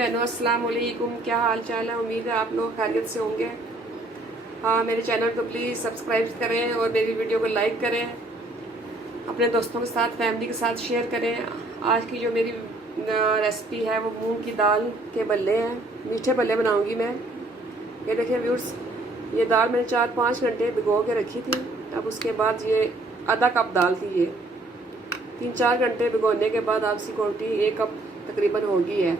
बहनों, अस्सलाम वालेकुम। क्या हाल चाल है? उम्मीद है आप लोग खैरियत से होंगे। हाँ, मेरे चैनल को प्लीज़ सब्सक्राइब करें और मेरी वीडियो को लाइक करें, अपने दोस्तों के साथ, फैमिली के साथ शेयर करें। आज की जो मेरी रेसिपी है वो मूंग की दाल के बल्ले हैं। मीठे बल्ले बनाऊंगी मैं। ये देखिए व्यूअर्स, ये दाल मैंने 4-5 घंटे भिगो के रखी थी। अब उसके बाद ये आधा कप दाल थी। ये 3-4 घंटे भिगोने के बाद आपसी क्वांटिटी 1 कप तकरीबन होगी है।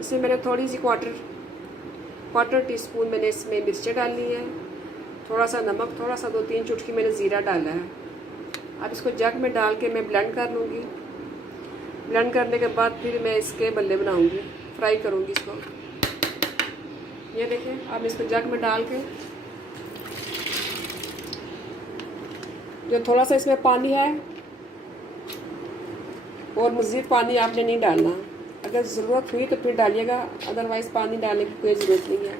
इसमें मैंने थोड़ी सी क्वार्टर टी स्पून मैंने इसमें मिर्चें डालनी है, थोड़ा सा नमक, थोड़ा सा 2-3 चुटकी मैंने ज़ीरा डाला है। अब इसको जग में डाल के मैं ब्लेंड कर लूँगी। ब्लेंड करने के बाद फिर मैं इसके बल्ले बनाऊँगी, फ्राई करूँगी इसको। ये देखें, अब इसको जग में डाल के जो थोड़ा सा इसमें पानी है और मज़ीद पानी आपने नहीं डालना। अगर ज़रूरत हुई तो फिर डालिएगा, अदरवाइज़ पानी डालने की कोई ज़रूरत नहीं है।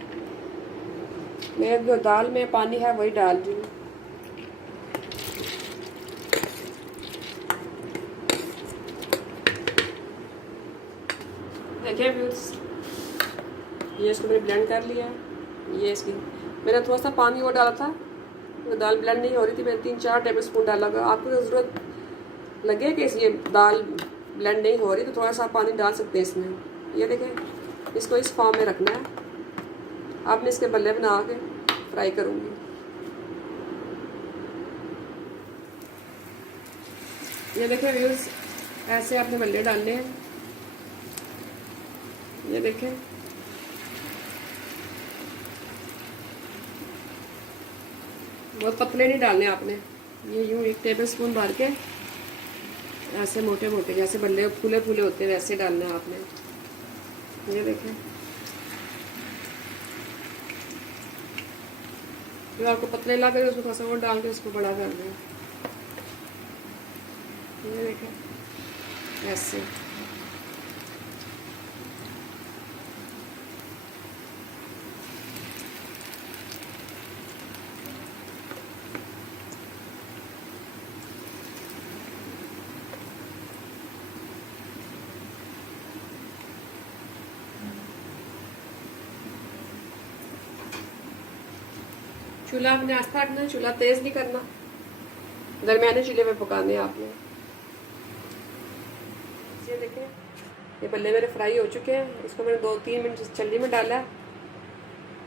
मैं जो दाल में पानी है वही डाल दूँ। देखिए व्यूअर्स, ये इसको मैंने ब्लेंड कर लिया। ये इसकी मैंने थोड़ा सा पानी और डाला था, तो दाल ब्लेंड नहीं हो रही थी। मैंने 3-4 टेबल स्पून डाला। आपको ज़रूरत लगे कि ये दाल ब्लेंड नहीं हो रही तो थोड़ा सा पानी डाल सकते हैं इसमें। ये देखें, इसको इस फॉर्म में रखना है। अब मैं इसके बल्ले बना के फ्राई करूँगी। ये देखें व्यूअर्स, ऐसे आपने बल्ले डालने हैं। ये देखें, बहुत पतले नहीं डालने आपने। ये यूँ 1 टेबल स्पून भर के ऐसे मोटे मोटे, जैसे बल्ले फूले फूले होते हैं वैसे डालना है आपने। ये देखें, जो आपको पतले लग रहे उसको थोड़ा सा और डाल के उसको बड़ा कर दें। ये देखें ऐसे। चूल्हा आपने आस्था रखना है, चूल्हा तेज नहीं करना, दरमियाने चूल्हे पे पकाने हैं आपने। ये देखें, ये बल्ले मेरे फ्राई हो चुके हैं। इसको मैंने 2-3 मिनट छल्ली में डाला,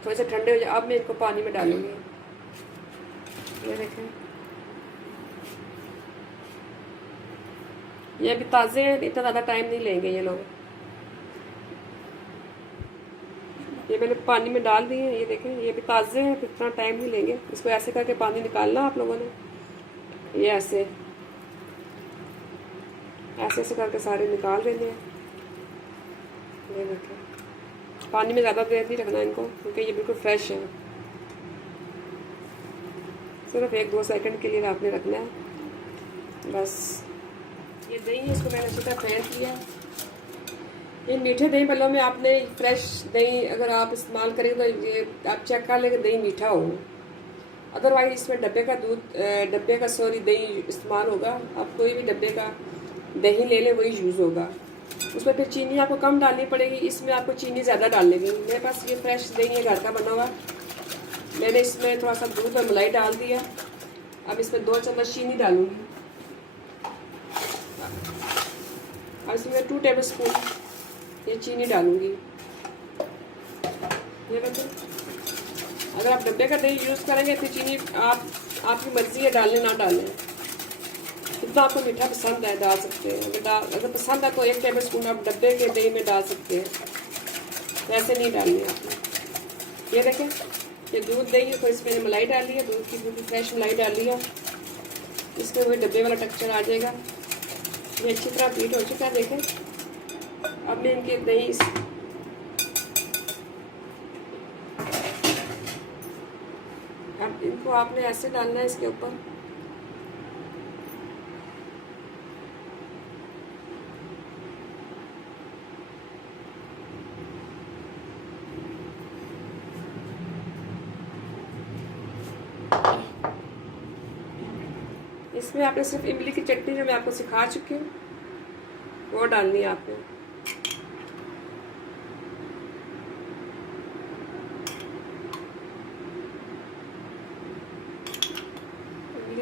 थोड़े से ठंडे हो जाए। अब मैं इनको पानी में डालूंगी। ये देखें, ये अभी ताज़े हैं, इतना ज़्यादा टाइम नहीं लेंगे ये लोग। ये मैंने पानी में डाल दिए हैं। ये देखें, ये भी ताज़े हैं, इतना टाइम नहीं लेंगे। इसको ऐसे करके पानी निकालना आप लोगों ने। ये ऐसे ऐसे ऐसे करके सारे निकाल देने हैं। ये देखें, पानी में ज़्यादा देर नहीं रखना इनको, क्योंकि ये बिल्कुल फ्रेश है। सिर्फ 1-2 सेकंड के लिए आपने रखना है बस। ये दही है, इसको मैंने अच्छी तरह फेंट लिया। ये मीठे दही बल्लों में आपने फ्रेश दही अगर आप इस्तेमाल करें तो ये आप चेक कर लें कि दही मीठा हो। अदरवाइज इसमें डब्बे का दही इस्तेमाल होगा। आप कोई भी डब्बे का दही ले लें, वही यूज़ होगा। उसमें फिर चीनी आपको कम डालनी पड़ेगी, इसमें आपको चीनी ज़्यादा डालनी है। मेरे पास ये फ्रेश दही है, घर का बना हुआ। मैंने इसमें थोड़ा सा दूध और मलाई डाल दिया। अब इसमें 2 चम्मच चीनी डालूंगी। अब इसमें 2 टेबल स्पून ये चीनी डालूंगी। ये देखो, अगर आप डब्बे का दही यूज़ करेंगे तो चीनी आपकी मर्जी है डालने ना डालें। जितना आपको मीठा पसंद है डाल सकते हैं। अगर पसंद है तो 1 टेबल स्पून आप डब्बे के दही में डाल सकते हैं, वैसे नहीं डालनी आपने। ये देखें, ये दूध दही है तो इसमें मैंने मलाई डाली है, दूध की बिल्कुल फ्रेश मलाई डाली है। इसमें वही डब्बे वाला टेक्सचर आ जाएगा। ये अच्छी तरह बीट हो चुका है। देखें, अब मैं इनके दही अब इनको आपने ऐसे डालना है इसके ऊपर। इसमें आपने सिर्फ इमली की चटनी जो मैं आपको सिखा चुकी हूँ वो डालनी है आपने।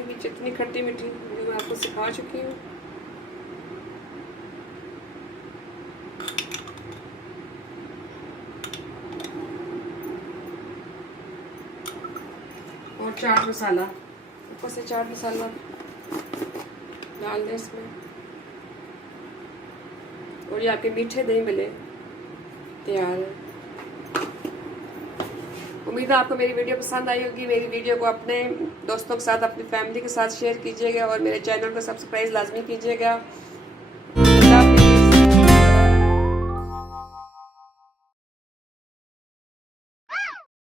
की चटनी खट्टी मीठी जो मैं आपको सिखा चुकी हूँ। और चाट मसाला, ऊपर से चाट मसाला डाल दें इसमें। और ये आपके मीठे दही मिले तैयार है। उम्मीद है आपको मेरी वीडियो पसंद आई होगी। मेरी वीडियो को अपने दोस्तों के साथ, अपनी फैमिली के साथ शेयर कीजिएगा और मेरे चैनल को सब्सक्राइब लाजमी कीजिएगा।